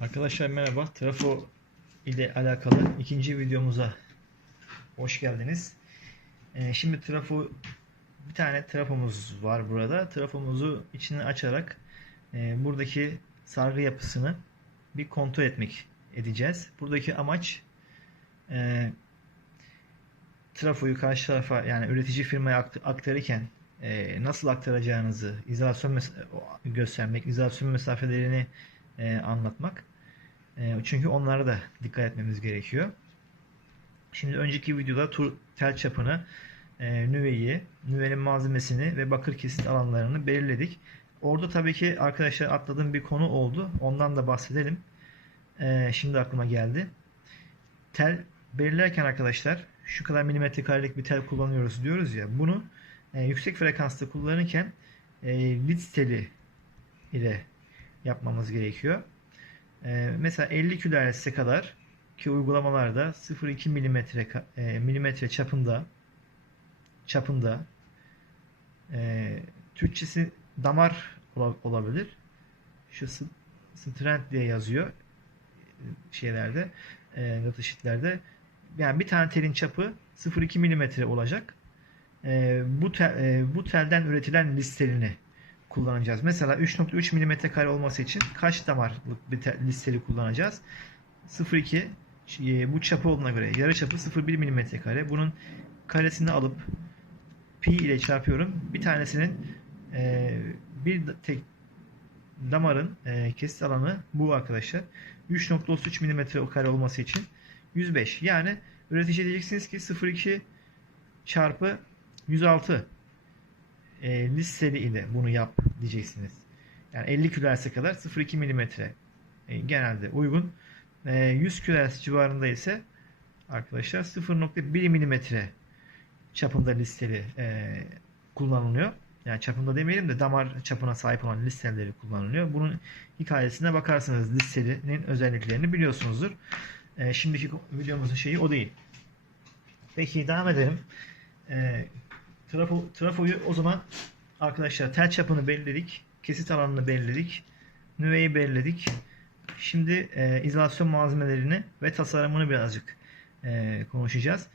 Arkadaşlar merhaba. Trafo ile alakalı ikinci videomuza hoş geldiniz. Ee, şimdi trafo bir tane trafomuz var burada. Trafomuzu içini açarak e, buradaki sargı yapısını bir kontrol etmek edeceğiz. Buradaki amaç e, trafoyu karşı tarafa yani üretici firmaya akt- aktarırken e, nasıl aktaracağınızı izolasyon göstermek, izolasyon mesafelerini e, anlatmak. E, çünkü onlara da dikkat etmemiz gerekiyor. Şimdi önceki videoda tur tel çapını, e, nüveyi, nüvenin malzemesini ve bakır kesit alanlarını belirledik. Orada tabii ki arkadaşlar atladığım bir konu oldu. Ondan da bahsedelim. E, şimdi aklıma geldi. Tel belirlerken arkadaşlar şu kadar milimetre karelik bir tel kullanıyoruz diyoruz ya. Bunu e, yüksek frekansta kullanırken e, lit teli ile yapmamız gerekiyor. Ee, mesela 50 kHz'e kadar ki uygulamalarda 0.2 milimetre e, milimetre çapında çapında e, Türkçesi damar ola- olabilir. Şu strand diye yazıyor e, şeylerde e, datasheetlerde. Yani bir tane telin çapı 0.2 milimetre olacak. E, bu tel, e, bu telden üretilen listelini kullanacağız. Mesela 3.3 milimetre kare olması için kaç damarlık bir te- listeli kullanacağız? 0.2 e, bu çapı olduğuna göre yarı çapı 0.1 milimetre kare. Bunun karesini alıp pi ile çarpıyorum. Bir tanesinin e, bir tek damarın e, kesit alanı bu arkadaşlar. 3.33 milimetre kare olması için 105. Yani üretici diyeceksiniz ki 0.2 çarpı 106 e, listeli ile bunu yap diyeceksiniz. Yani 50 kHz'e kadar 0.2 milimetre e, genelde uygun. E, 100 kHz civarında ise arkadaşlar 0.1 milimetre çapında listeli e, kullanılıyor. Yani çapında demeyelim de damar çapına sahip olan listeleri kullanılıyor. Bunun hikayesine bakarsanız listenin özelliklerini biliyorsunuzdur. E, şimdiki videomuzun şeyi o değil. Peki devam edelim. E, Trafo, trafoyu o zaman arkadaşlar tel çapını belirledik. Kesit alanını belirledik. Nüveyi belirledik. Şimdi e, izolasyon malzemelerini ve tasarımını birazcık e, konuşacağız.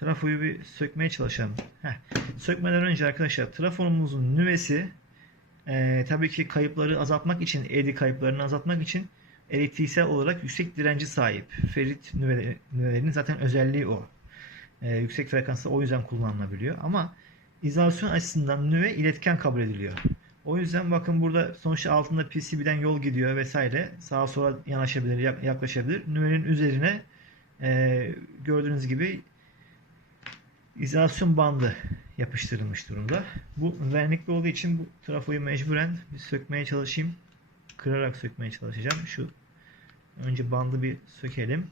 Trafoyu bir sökmeye çalışalım. Heh. Sökmeden önce arkadaşlar trafonumuzun nüvesi e, tabii ki kayıpları azaltmak için, edi kayıplarını azaltmak için elektriksel olarak yüksek direnci sahip. Ferit nüve, nüvelerinin zaten özelliği o. E, yüksek frekansla o yüzden kullanılabiliyor. Ama izolasyon açısından nüve iletken kabul ediliyor. O yüzden bakın burada sonuçta altında PCB'den yol gidiyor vesaire. Sağa sola yanaşabilir, yak- yaklaşabilir. Nüvenin üzerine e, gördüğünüz gibi izolasyon bandı yapıştırılmış durumda. Bu vernikli olduğu için bu trafoyu mecburen bir sökmeye çalışayım. Kırarak sökmeye çalışacağım. Şu önce bandı bir sökelim.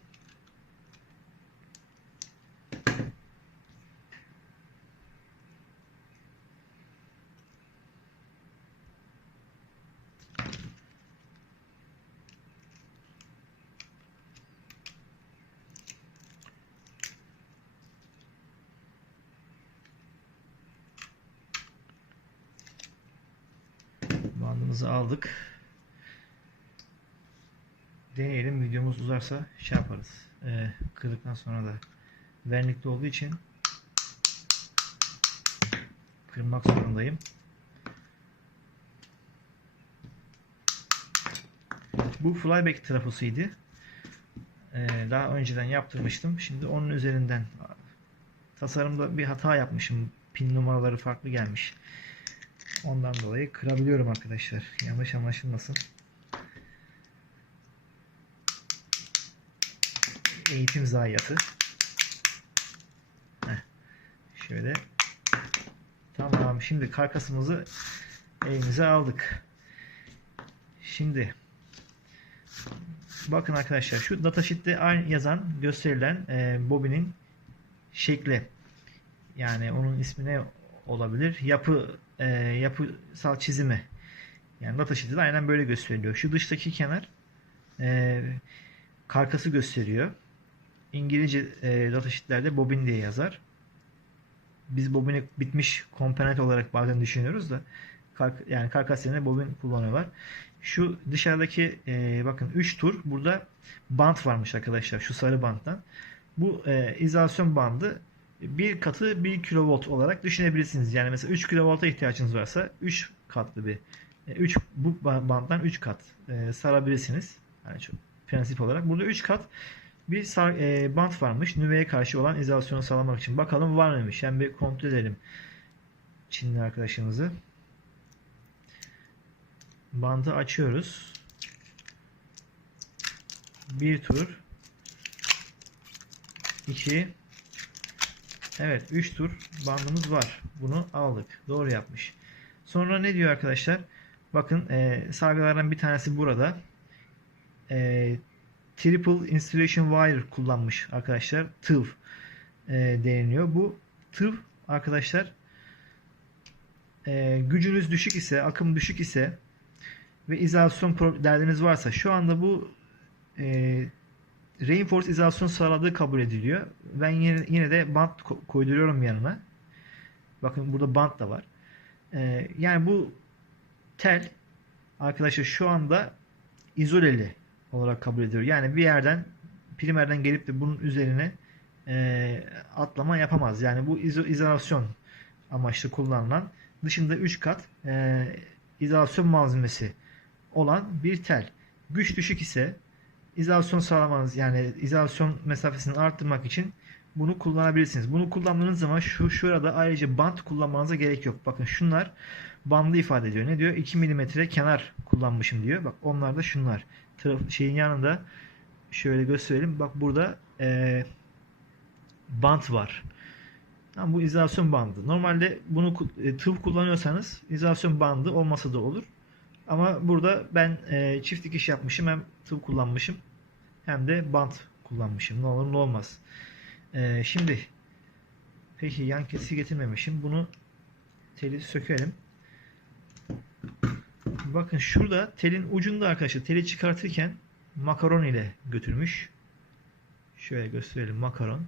Bandımızı aldık. Deneyelim. Videomuz uzarsa şey yaparız. Ee, kırdıktan sonra da vernikli olduğu için kırmak zorundayım. Bu flyback trafosuydu. Ee, daha önceden yaptırmıştım. Şimdi onun üzerinden tasarımda bir hata yapmışım. Pin numaraları farklı gelmiş. Ondan dolayı kırabiliyorum arkadaşlar. Yanlış anlaşılmasın. Eğitim zayiatı. Şöyle. Tamam. Şimdi karkasımızı elimize aldık. Şimdi bakın arkadaşlar şu datasheet'te aynı yazan gösterilen e, bobinin şekli. Yani onun ismi ne olabilir? Yapı e, yapısal çizimi. Yani datasheet'te de aynen böyle gösteriliyor. Şu dıştaki kenar e, karkası gösteriyor. İngilizce e, datasheetlerde bobin diye yazar. Biz bobini bitmiş komponent olarak bazen düşünüyoruz da kark, yani karkas yerine bobin kullanıyorlar. Şu dışarıdaki e, bakın 3 tur burada bant varmış arkadaşlar şu sarı banttan. Bu e, izolasyon bandı bir katı 1 kilovolt olarak düşünebilirsiniz. Yani mesela 3 kilovolta ihtiyacınız varsa 3 katlı bir 3 bu banttan 3 kat e, sarabilirsiniz. Yani çok prensip olarak. Burada 3 kat bir sar, e, bant varmış. Nüveye karşı olan izolasyonu sağlamak için. Bakalım var mıymış? Hem bir kontrol edelim. Çinli arkadaşımızı. Bandı açıyoruz. Bir tur. 2 Evet 3 tur bandımız var. Bunu aldık. Doğru yapmış. Sonra ne diyor arkadaşlar? Bakın e, sargılardan bir tanesi burada. E, triple installation wire kullanmış arkadaşlar. TIV e, deniliyor. Bu TIV arkadaşlar e, gücünüz düşük ise, akım düşük ise ve izolasyon derdiniz varsa şu anda bu e, reinforce izolasyon sağladığı kabul ediliyor. Ben yine, yine de bant koyduruyorum yanına. Bakın burada bant da var. E, yani bu tel arkadaşlar şu anda izoleli olarak kabul ediyor. Yani bir yerden primerden gelip de bunun üzerine e, atlama yapamaz. Yani bu izo, izolasyon amaçlı kullanılan dışında 3 kat e, izolasyon malzemesi olan bir tel. Güç düşük ise izolasyon sağlamanız yani izolasyon mesafesini arttırmak için bunu kullanabilirsiniz. Bunu kullandığınız zaman şu şurada ayrıca bant kullanmanıza gerek yok. Bakın şunlar bandı ifade ediyor. Ne diyor? 2 mm kenar kullanmışım diyor. Bak onlar da şunlar. Taraf, şeyin yanında şöyle gösterelim. Bak burada e, bant var. Tamam, bu izolasyon bandı. Normalde bunu e, tığ kullanıyorsanız izolasyon bandı olmasa da olur. Ama burada ben e, çift dikiş yapmışım. Hem tığ kullanmışım hem de bant kullanmışım. Ne olur ne olmaz. E, şimdi peki yan kesi getirmemişim. Bunu teli sökelim. Bakın şurada telin ucunda arkadaşlar teli çıkartırken makaron ile götürmüş. Şöyle gösterelim makaron.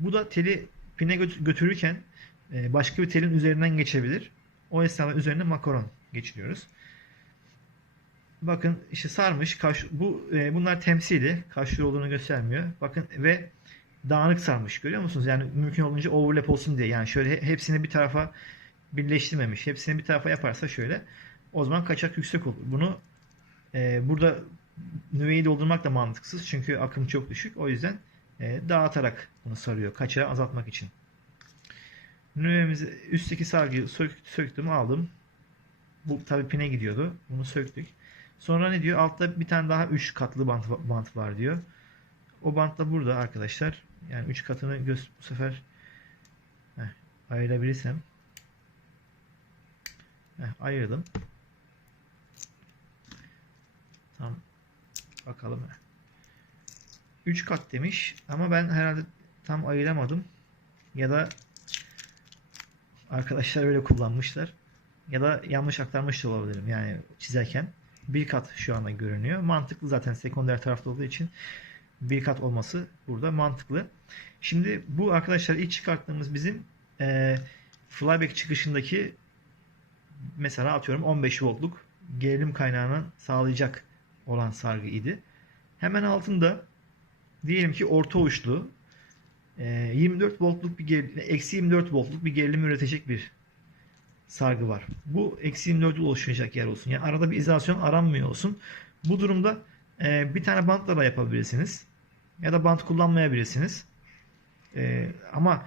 Bu da teli pine götürürken e, başka bir telin üzerinden geçebilir. O esnada üzerine makaron geçiriyoruz. Bakın işte sarmış. Kaş, bu e, bunlar temsili. Kaşlı olduğunu göstermiyor. Bakın ve dağınık sarmış. Görüyor musunuz? Yani mümkün olunca overlap olsun diye. Yani şöyle hepsini bir tarafa birleştirmemiş. Hepsini bir tarafa yaparsa şöyle o zaman kaçak yüksek olur. Bunu e, burada nüveyi doldurmak da mantıksız. Çünkü akım çok düşük. O yüzden e, dağıtarak bunu sarıyor. Kaçağı azaltmak için. Nüvemizi üstteki sargıyı sök, söktüm aldım. Bu tabi pine gidiyordu. Bunu söktük. Sonra ne diyor? Altta bir tane daha 3 katlı bant, bant var diyor. O bant da burada arkadaşlar. Yani 3 katını göz, bu sefer heh, ayırabilirsem heh, ayırdım. Tam bakalım. 3 kat demiş ama ben herhalde tam ayıramadım. Ya da arkadaşlar öyle kullanmışlar. Ya da yanlış aktarmış da olabilirim yani çizerken. Bir kat şu anda görünüyor. Mantıklı zaten sekonder tarafta olduğu için bir kat olması burada mantıklı. Şimdi bu arkadaşlar ilk çıkarttığımız bizim e, flyback çıkışındaki mesela atıyorum 15 voltluk gerilim kaynağını sağlayacak olan sargı idi. Hemen altında diyelim ki orta uçlu 24 ee, voltluk bir gerilim, eksi 24 voltluk bir gerilim üretecek bir sargı var. Bu eksi 24 oluşacak yer olsun. Yani arada bir izolasyon aranmıyor olsun. Bu durumda e, bir tane bantla da yapabilirsiniz. Ya da bant kullanmayabilirsiniz. E, ama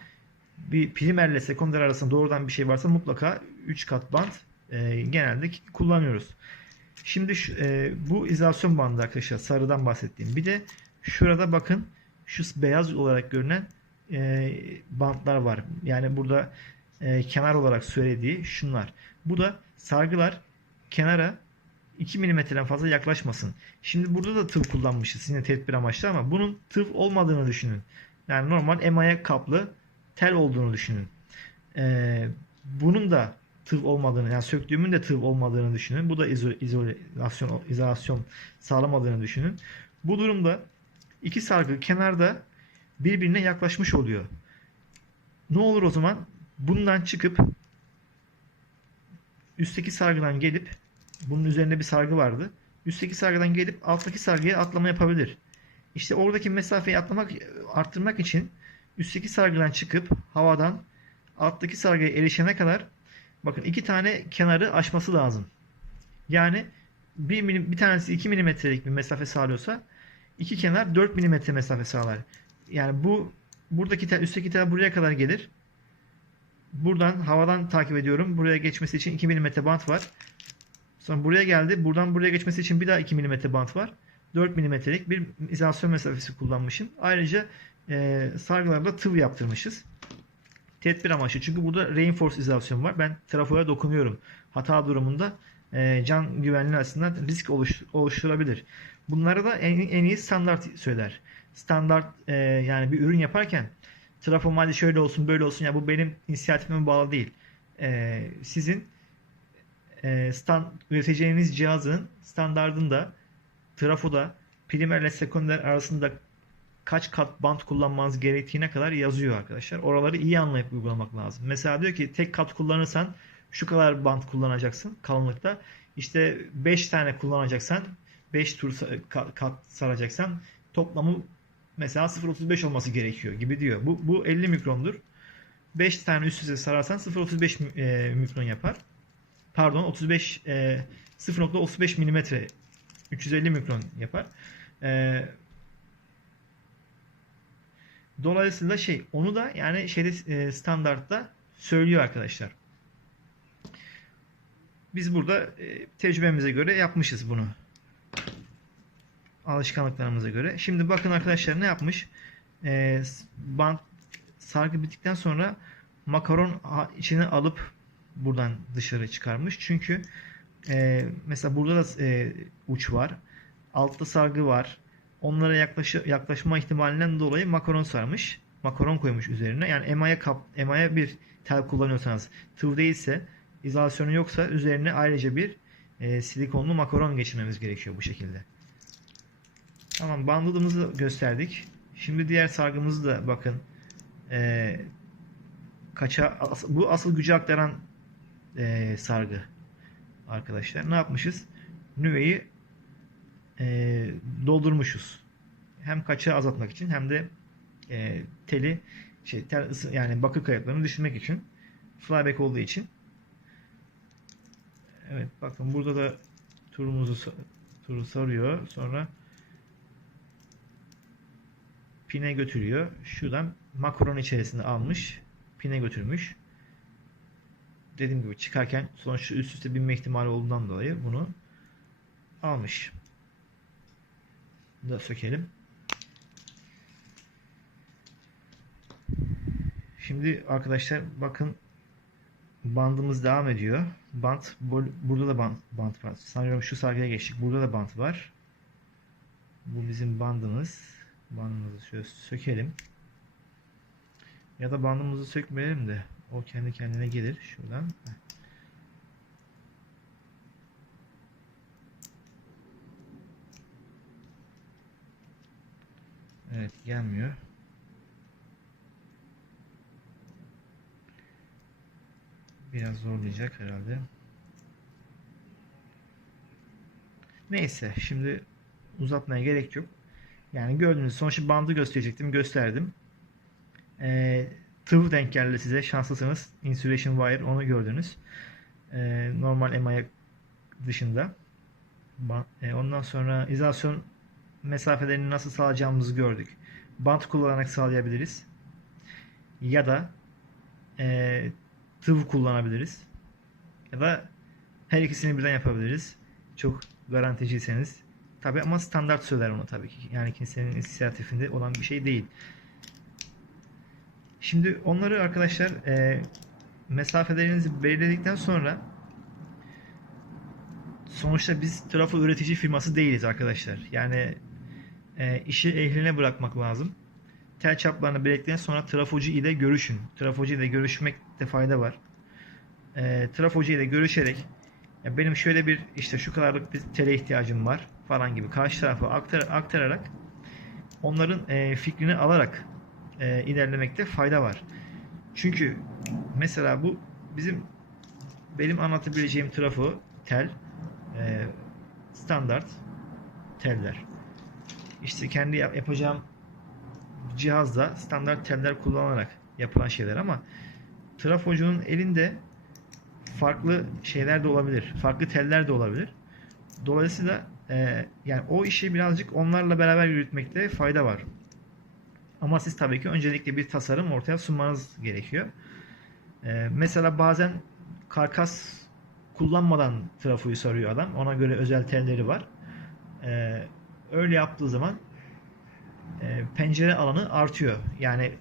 bir primerle sekonder arasında doğrudan bir şey varsa mutlaka 3 kat bant e, genelde kullanıyoruz. Şimdi şu, e, bu izolasyon bandı arkadaşlar sarıdan bahsettiğim. Bir de şurada bakın şu beyaz olarak görünen e, bantlar var. Yani burada e, kenar olarak söylediği şunlar. Bu da sargılar kenara 2 mm'den fazla yaklaşmasın. Şimdi burada da tığ kullanmışız yine tedbir amaçlı ama bunun tığ olmadığını düşünün. Yani normal emaye kaplı tel olduğunu düşünün. Ee, bunun da tığ olmadığını yani söktüğümün de tığ olmadığını düşünün. Bu da izolasyon, izolasyon sağlamadığını düşünün. Bu durumda iki sargı kenarda birbirine yaklaşmış oluyor. Ne olur o zaman? Bundan çıkıp üstteki sargıdan gelip bunun üzerinde bir sargı vardı. Üstteki sargıdan gelip alttaki sargıya atlama yapabilir. İşte oradaki mesafeyi atlamak, arttırmak için üstteki sargıdan çıkıp havadan alttaki sargıya erişene kadar bakın iki tane kenarı aşması lazım. Yani bir, bir tanesi 2 milimetrelik bir mesafe sağlıyorsa iki kenar 4 milimetre mesafe sağlar. Yani bu buradaki tel, üstteki tel buraya kadar gelir. Buradan havadan takip ediyorum. Buraya geçmesi için 2 milimetre bant var. Sonra buraya geldi. Buradan buraya geçmesi için bir daha 2 milimetre bant var. 4 milimetrelik bir izolasyon mesafesi kullanmışım. Ayrıca e, sargılarda tığ yaptırmışız. Tedbir amaçlı. Çünkü burada reinforce izolasyon var. Ben trafoya dokunuyorum. Hata durumunda e, can güvenliği açısından risk oluş, oluşturabilir. Bunları da en, en iyi standart söyler. Standart e, yani bir ürün yaparken trafo hadi şöyle olsun böyle olsun ya bu benim inisiyatifime bağlı değil. E, sizin e, stand, üreteceğiniz cihazın standardında trafoda primerle sekonder arasında kaç kat bant kullanmanız gerektiğine kadar yazıyor arkadaşlar. Oraları iyi anlayıp uygulamak lazım. Mesela diyor ki tek kat kullanırsan şu kadar bant kullanacaksın kalınlıkta. İşte 5 tane kullanacaksan 5 tur kat saracaksan toplamı mesela 0.35 olması gerekiyor gibi diyor. Bu, bu 50 mikrondur. 5 tane üst üste sararsan 0.35 e, mikron yapar. Pardon 35 e, 0.35 milimetre 350 mikron yapar. E, dolayısıyla şey onu da yani şeyde e, standartta söylüyor arkadaşlar. Biz burada e, tecrübemize göre yapmışız bunu. Alışkanlıklarımıza göre. Şimdi bakın arkadaşlar ne yapmış? E, bant sargı bittikten sonra makaron içine alıp buradan dışarı çıkarmış. Çünkü e, mesela burada da e, uç var. Altta sargı var. Onlara yaklaş, yaklaşma ihtimalinden dolayı makaron sarmış. Makaron koymuş üzerine. Yani emaya kap, emaya bir tel kullanıyorsanız tığ değilse izolasyonu yoksa üzerine ayrıca bir e, silikonlu makaron geçirmemiz gerekiyor bu şekilde. Tamam bandladığımızı gösterdik. Şimdi diğer sargımızı da bakın e, kaça bu asıl gücü aktaran e, sargı arkadaşlar. Ne yapmışız? Nüveyi e, doldurmuşuz. Hem kaçağı azaltmak için hem de e, teli şey tel ısı, yani bakır kayıklarını düşürmek için flyback olduğu için Evet bakın burada da turumuzu turu sarıyor. Sonra pine götürüyor. Şuradan makaron içerisinde almış. Pine götürmüş. Dediğim gibi çıkarken sonuçta üst üste binme ihtimali olduğundan dolayı bunu almış. Da sökelim. Şimdi arkadaşlar bakın bandımız devam ediyor. Bant burada da bant, bant var. Sanıyorum şu sargıya geçtik. Burada da bant var. Bu bizim bandımız. Bandımızı şöyle sökelim. Ya da bandımızı sökmeyelim de o kendi kendine gelir şuradan. Evet gelmiyor. Biraz zorlayacak herhalde. Neyse şimdi uzatmaya gerek yok. Yani gördüğünüz sonuçta bandı gösterecektim. Gösterdim. Ee, tığ denk geldi size. Şanslısınız. Insulation wire onu gördünüz. Ee, normal emaye dışında. E, ondan sonra izolasyon mesafelerini nasıl sağlayacağımızı gördük. Bant kullanarak sağlayabiliriz. Ya da e, tığ kullanabiliriz. Ya da her ikisini birden yapabiliriz. Çok garanticiyseniz. Tabi ama standart söyler onu tabii ki. Yani kimsenin inisiyatifinde olan bir şey değil. Şimdi onları arkadaşlar e, mesafelerinizi belirledikten sonra sonuçta biz trafo üretici firması değiliz arkadaşlar. Yani e, işi ehline bırakmak lazım tel çaplarını belirledikten sonra trafocu ile görüşün. Trafocu ile görüşmekte fayda var. E, trafocu ile görüşerek ya benim şöyle bir işte şu kadarlık bir tele ihtiyacım var falan gibi karşı tarafa aktar, aktararak onların e, fikrini alarak e, ilerlemekte fayda var. Çünkü mesela bu bizim benim anlatabileceğim trafo tel e, standart teller. İşte kendi yap- yapacağım cihazda standart teller kullanarak yapılan şeyler ama trafocunun elinde farklı şeyler de olabilir. Farklı teller de olabilir. Dolayısıyla e, yani o işi birazcık onlarla beraber yürütmekte fayda var. Ama siz tabii ki öncelikle bir tasarım ortaya sunmanız gerekiyor. E, mesela bazen karkas kullanmadan trafoyu sarıyor adam. Ona göre özel telleri var. E, öyle yaptığı zaman e, pencere alanı artıyor. Yani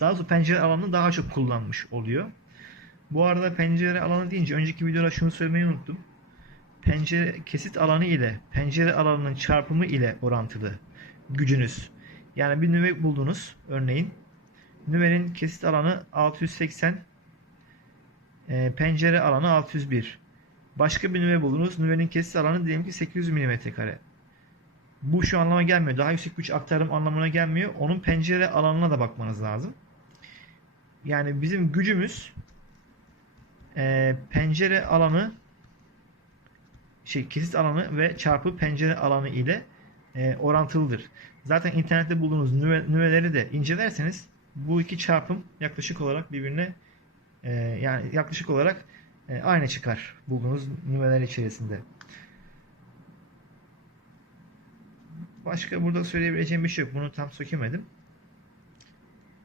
daha doğrusu pencere alanını daha çok kullanmış oluyor. Bu arada pencere alanı deyince önceki videoda şunu söylemeyi unuttum. Pencere kesit alanı ile pencere alanının çarpımı ile orantılı gücünüz. Yani bir nüve buldunuz örneğin. Nüvenin kesit alanı 680 e, pencere alanı 601. Başka bir nüve buldunuz. Nüvenin kesit alanı diyelim ki 800 mm kare. Bu şu anlama gelmiyor. Daha yüksek güç aktarım anlamına gelmiyor. Onun pencere alanına da bakmanız lazım. Yani bizim gücümüz e, pencere alanı şey kesit alanı ve çarpı pencere alanı ile e, orantılıdır. Zaten internette bulduğunuz nüve, nüveleri de incelerseniz bu iki çarpım yaklaşık olarak birbirine e, yani yaklaşık olarak e, aynı çıkar bulduğunuz nüveler içerisinde. Başka burada söyleyebileceğim bir şey yok. Bunu tam sökemedim.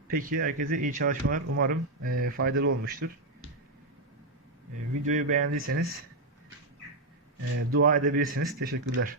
Peki herkese iyi çalışmalar. Umarım e, faydalı olmuştur. E, videoyu beğendiyseniz e, dua edebilirsiniz. Teşekkürler.